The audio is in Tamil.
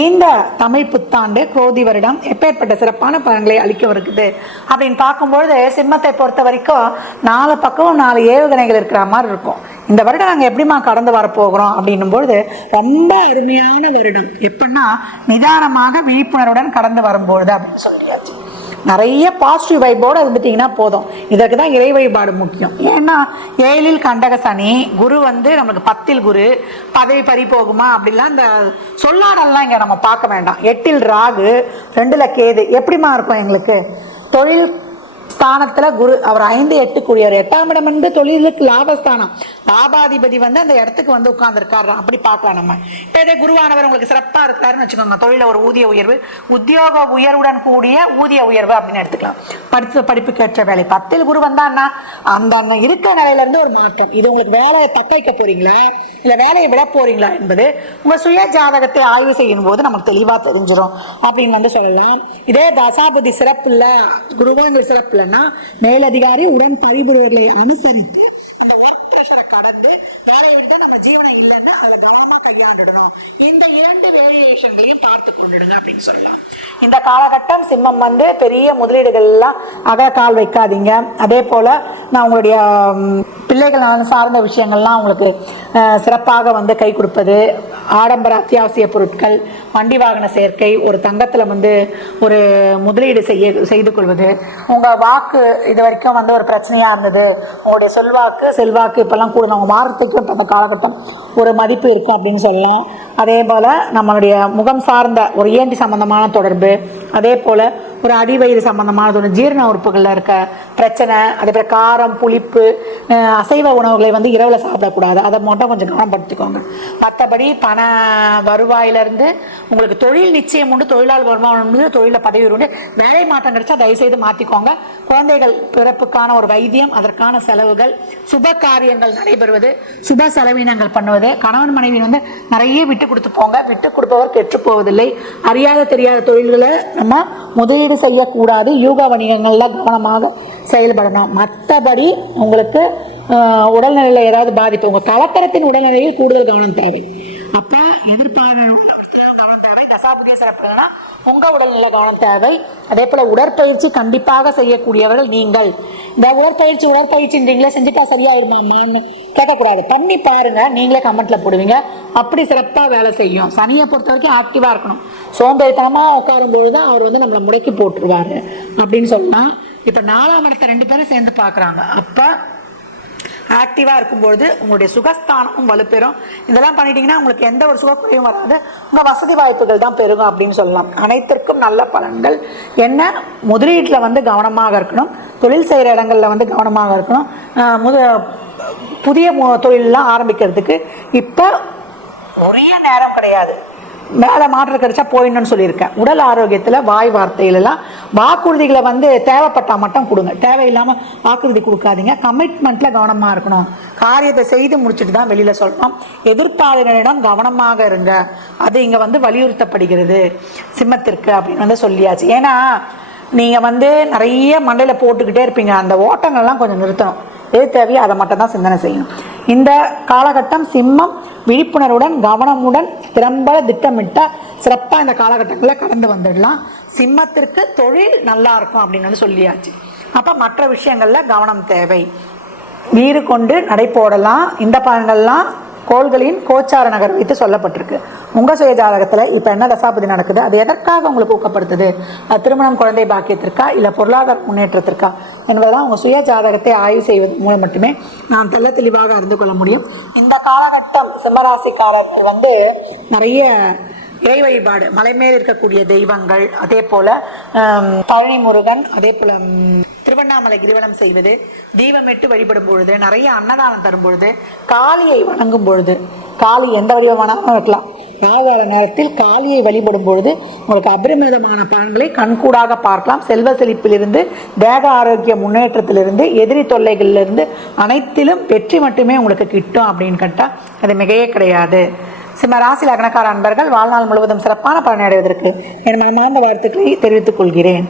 இந்த தமிழ் புத்தாண்டு குரோதி வருடம் எப்பேற்பட்ட சிறப்பான பலன்களை அளிக்க இருக்குது. அப்படின்னு பார்க்கும்பொழுது சிம்மத்தை பொறுத்த வரைக்கும் நாலு பக்கமும் நாலு ஏவுகணைகள் இருக்கிற மாதிரி இருக்கும். இந்த வருடம் நாங்கள் எப்படிம்மா கடந்து வரப்போகிறோம் அப்படின்னும் பொழுது ரொம்ப அருமையான வருடம். எப்படின்னா நிதானமாக விழிப்புணர்வுடன் கடந்து வரும்பொழுது அப்படின்னு சொல்லியாச்சு. நிறைய பாசிட்டிவ் வைப்போடு இருந்துட்டீங்கன்னா போதும். இதற்கு தான் இறை வழிபாடு முக்கியம். ஏன்னா ஏழில் கண்டக சனி குரு வந்து நமக்கு பத்தில் குரு பதவி பறி போகுமா அப்படிலாம் இந்த சொல்லாடல்லாம் இங்கே நம்ம பார்க்க வேண்டாம். எட்டில் ராகு ரெண்டில் கேது. எப்படிமா இருக்கும் எங்களுக்கு? தொழில் ஸ்தானத்துல குரு அவர் ஐந்து எட்டு எட்டாம் இடம் வந்து தொழிலுக்கு லாபஸ்தானம். லாபாதிபதி வந்து அந்த இடத்துக்கு வந்து உட்கார்ந்துருக்காரு. அப்படி பார்க்கலாம் நம்ம. இப்போ இதே குருவானவர் உங்களுக்கு சிறப்பா இருக்கிறாருன்னு வச்சுக்கோங்க. தொழில ஒரு ஊதிய உயர்வு உத்தியோக உயர்வுடன் கூடிய ஊதிய உயர்வு அப்படின்னு எடுத்துக்கலாம். படித்த படிப்புக்கு ஏற்ற வேலை. பத்தில் குரு வந்தான்னா அந்த அந்த இருக்க நிலையில இருந்து ஒரு மாற்றம். இது உங்களுக்கு வேலையை தக்க வைக்க போறீங்களா? இல்லை வேலையை விட போறீங்களா என்பது உங்க சுய ஜாதகத்தை ஆய்வு செய்யும் போது நமக்கு தெளிவா தெரிஞ்சிடும் அப்படின்னு வந்து சொல்லலாம். இதே தசாபதி சிறப்பு இல்ல குருவாங்க சிறப்பு இல்லைன்னா மேலதிகாரி உடன் பரிபுரிவர்களை அனுசரித்து இந்த ஒர்க் ப்ரெஷரை கடந்து வேலையை விட்டு நம்ம ஜீவனம் இல்லைன்னு அதுல கவனமா கையாண்டுடணும். இந்த இரண்டு வேரியேஷன்களையும் பார்த்து கொண்டுடுங்க அப்படின்னு சொல்லலாம். இந்த காலகட்டம் சிம்மம் வந்து பெரிய முதலீடுகள் எல்லாம் அக கால் வைக்காதீங்க. அதே போல நான் உங்களுடைய பிள்ளைகள் சார்ந்த விஷயங்கள்லாம் உங்களுக்கு சிறப்பாக வந்து கை கொடுப்பது ஆடம்பர அத்தியாவசிய பொருட்கள் வண்டி வாகன சேர்க்கை ஒரு தங்கத்தில் வந்து ஒரு முதலீடு செய்ய செய்து கொள்வது. உங்கள் வாக்கு இது வரைக்கும் வந்து ஒரு பிரச்சனையாக இருந்தது. உங்களுடைய சொல்வாக்கு செல்வாக்கு இப்போல்லாம் கூட நம்ம மாறுறதுக்கு இப்போ அந்த காலகட்டம் ஒரு மதிப்பு இருக்கும் அப்படின்னு சொல்லலாம். அதே போல் நம்மளுடைய முகம் சார்ந்த ஒரு ஏண்டி சம்பந்தமான தொடர்பு அதே போல் ஒரு அடிவயிறு சம்பந்தமானது ஒன்று ஜீரண உறுப்புகளில் இருக்க பிரச்சனை அதே போல் காரம் புளிப்பு அசைவ உணவுகளை வந்து இரவில் சாப்பிடக்கூடாது. அதை மட்டும் கொஞ்சம் கவனப்படுத்திக்கோங்க. மற்றபடி பண வருவாயிலிருந்து உங்களுக்கு தொழில் நிச்சயம் உண்டு தொழிலாளர் வருமானம் உண்டு தொழிலில் பதவி உண்டு. வேலை மாற்றம் கிடைச்சா தயவுசெய்து மாற்றிக்கோங்க குழந்தைகள் பிறப்புக்கான ஒரு வைத்தியம் அதற்கான செலவுகள் சுப காரியங்கள் நடைபெறுவது சுப செலவினங்கள் பண்ணுவது. கணவன் மனைவி வந்து நிறைய விட்டு கொடுத்து போங்க. விட்டு கொடுப்பவர் கெட்டு போவதில்லை. அறியாத தெரியாத தொழில்களை நம்ம முதலீடு செய்யக்கூடாது. யூகா வணிகங்களில் கவனமாக செயல்படணும். மற்றபடி உங்களுக்கு உடல்நிலையில் ஏதாவது பாதிப்பு உங்கள் கலத்தரத்தின் உடல்நிலையில் கூடுதல் கவனம் தேவை. அப்போ தேவை தசாப்திய உங்க உடல்நிலை கவனம் தேவை. அதே போல உடற்பயிற்சி கண்டிப்பாக செய்யக்கூடியவர்கள் நீங்கள். இந்த உடற்பயிற்சி உடற்பயிற்சின்றீங்களே செஞ்சுட்டா சரியாயிருமான்னு கேட்கக்கூடாது. பண்ணி பாருங்க. நீங்களே கமெண்ட்ல போடுவீங்க. அப்படி சிறப்பாக வேலை செய்யும். சனியை பொறுத்த வரைக்கும் ஆக்டிவாக இருக்கணும். சோம்பேறித்தனமாக உட்காரும் பொழுது அவர் வந்து நம்மளை முடக்கி போட்டுருவாரு. அப்படின்னு சொன்னால் இப்போ நாலாம் இடத்த ரெண்டு பேரும் சேர்ந்து பார்க்குறாங்க. அப்போ ஆக்டிவாக இருக்கும்பொழுது உங்களுடைய சுகஸ்தானமும் வலுப்பெறும். இதெல்லாம் பண்ணிட்டீங்கன்னா உங்களுக்கு எந்த ஒரு சுகக்குறையும் வராது. உங்கள் வசதி வாய்ப்புகள் தான் பெருகும் அப்படின்னு சொல்லலாம். அனைத்திற்கும் நல்ல பலன்கள். என்ன? முதலீட்டில் வந்து கவனமாக இருக்கணும். தொழில் செய்கிற இடங்களில் வந்து கவனமாக இருக்கணும். முத புதிய மு- தொழிலெலாம் ஆரம்பிக்கிறதுக்கு. இப்போ உரிய நேரம் கிடையாது. மேலே மாற்றம் கிடைச்சா போயிடணும்னு சொல்லியிருக்கேன். உடல் ஆரோக்கியத்தில் வாய் வார்த்தையிலலாம் வாக்குறுதிகளை வந்து தேவைப்பட்டால் மட்டும் கொடுங்க. தேவையில்லாமல் வாக்குறுதி கொடுக்காதீங்க. கமிட்மெண்ட்டில் கவனமாக இருக்கணும். காரியத்தை செய்து முடிச்சுட்டு தான் வெளியில் சொல்லணும். எதிர்ப்பாளரிடம் கவனமாக இருங்க. அது இங்கே வந்து வலியுறுத்தப்படுகிறது. சிம்மத்திற்கு அப்படின்னு வந்து சொல்லியாச்சு. ஏன்னா நீங்கள் வந்து நிறைய மண்டையில் போட்டுக்கிட்டே இருப்பீங்க. அந்த ஓட்டங்கள்லாம் கொஞ்சம் நிறுத்தணும். எது தேவையோ அதை மட்டும் தான் சிந்தனை செய்யணும். இந்த காலகட்டம் சிம்மம் விழிப்புணர்வுடன் கவனமுடன் திறம்பட திட்டமிட்டா சிறப்பாக இந்த காலகட்டங்களில் கடந்து வந்துடலாம். சிம்மத்திற்கு தொழில் நல்லா இருக்கும் அப்படின்னு வந்து சொல்லியாச்சு. அப்போ மற்ற விஷயங்களில் கவனம் தேவை. வீறு கொண்டு நடை போடலாம். இந்த பலன்கள்லாம் கோள்களின் கோச்சார நகர் வைத்து சொல்லப்பட்டிருக்கு. உங்கள் சுய ஜாதகத்தில் இப்போ என்ன தசாபதி நடக்குது? அது எதற்காக உங்களுக்கு ஊக்கப்படுத்துது? அது திருமணம் குழந்தை பாக்கியத்திற்கா? இல்லை பொருளாதார முன்னேற்றத்திற்கா? என்பதெல்லாம் உங்கள் சுய ஜாதகத்தை ஆய்வு செய்வது மூலம் மட்டுமே நாம் தெல்ல தெளிவாக அறிந்து கொள்ள முடியும். இந்த காலகட்டம் சிம்மராசிக்காரர்கள் வந்து நிறைய இறை வழிபாடு மலை மேல் இருக்கக்கூடிய தெய்வங்கள் அதே போல் பழனி முருகன் அதே போல் திருவண்ணாமலை கிரிவலம் செய்வது தீபமிட்டு வழிபடும் பொழுது நிறைய அன்னதானம் தரும் பொழுது காளியை வணங்கும் பொழுது காளி எந்த வடிவமானாலும் இருக்கலாம் ராகால நேரத்தில் காளியை வழிபடும் பொழுது உங்களுக்கு அபரிமிதமான பலன்களை கண்கூடாக பார்க்கலாம். செல்வ செழிப்பிலிருந்து தேக ஆரோக்கிய முன்னேற்றத்திலிருந்து எதிரி தொல்லைகளிலிருந்து அனைத்திலும் வெற்றி மட்டுமே உங்களுக்கு கிட்டும் அப்படின்னு கேட்டால் அது மிகையே கிடையாது. சிம்ம ராசி லக்னக்கார அன்பர்கள் வாழ்நாள் முழுவதும் சிறப்பான பலனை அடைவதற்கு என் மனமார்ந்த வாழ்த்துக்களை தெரிவித்துக் கொள்கிறேன்.